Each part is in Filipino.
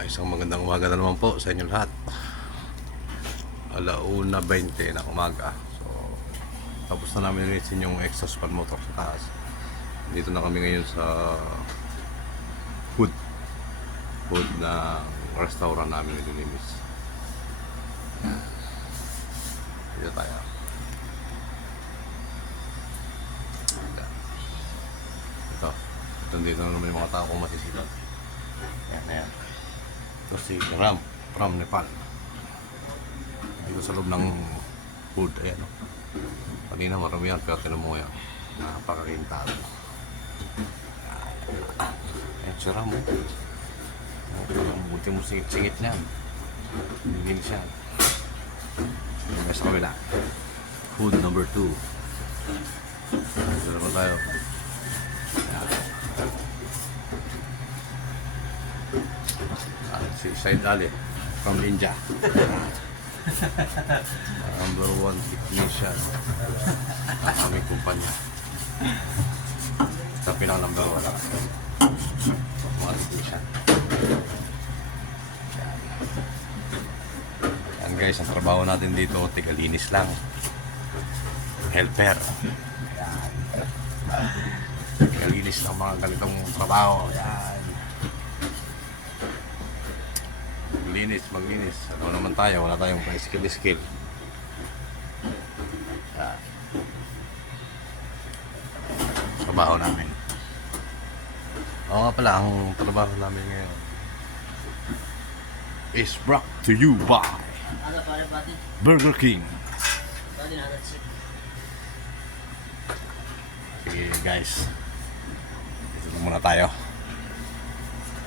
Isang magandang umaga na naman po sa inyo lahat. 1:20 ng umaga. So, tapos na namin rin yung exhaust fan motor sa taas. Dito na kami ngayon sa hood na restaurant namin ni Limis. Dito tayo. Ito dito na naman yung mga tao kung masisilat. Ayan. Ito si Ram from Nepal. Dito sa loob ng food. Ayan o. Kanina marami yan pero tinan mo yan. Napakakintado. Ayan si Ram o. Buti mo singit-singit niyan. Hindi siya. Ayan sa kabila. Food number 2. Dito naman tayo. Si Said Ali from India. Number 1 technician ang aming kumpanya. Sa pinang number 1 lang mga technician. Yan guys, ang trabaho natin dito tigalinis lang, helper. Tigalinis ng mga ganitong trabaho. Yan, maglinis. Ano naman tayo, wala tayong skill. Trabaho namin. Oo nga pala, ang trabaho namin ngayon is brought to you by Burger King. Sige guys, dito na muna tayo.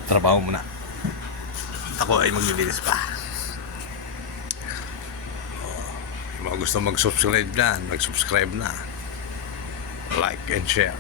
Trabaho muna. Ako ay maglilinis pa. Yung mga gusto mag-subscribe na, mag-subscribe na. Like and share.